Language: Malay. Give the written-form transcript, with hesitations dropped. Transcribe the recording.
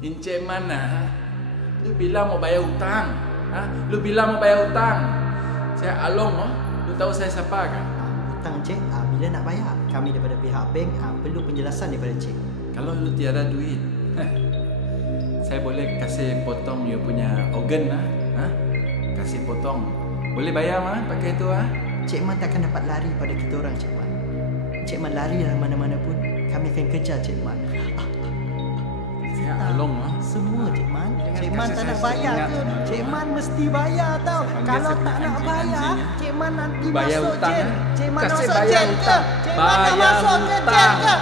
Encik mana? Lu bilang mau bayar hutang. Lu bilang mau bayar hutang. Saya Along. Lu tahu saya siapa kan? Hutang Cik, bila nak bayar? Kami daripada pihak bank perlu penjelasan daripada Cik. Kalau lu tiada duit, saya boleh kasih potong you punya organ kasih potong. Boleh bayar pakai itu Cik Man takkan dapat lari pada kita orang Cik Man. Cik Man lari dalam mana-mana pun, kami akan kejar Cik Man. Saya Along semua Cik Man. Cik Man tak nak bayar ke? Cik Man mesti bayar tau. Kalau tak nak bayar, Cik Man nanti bayar masuk hutang, jail. Cik Man kasih masuk bayar jail ke? hutang. Cik Man nak masuk ke jail ke?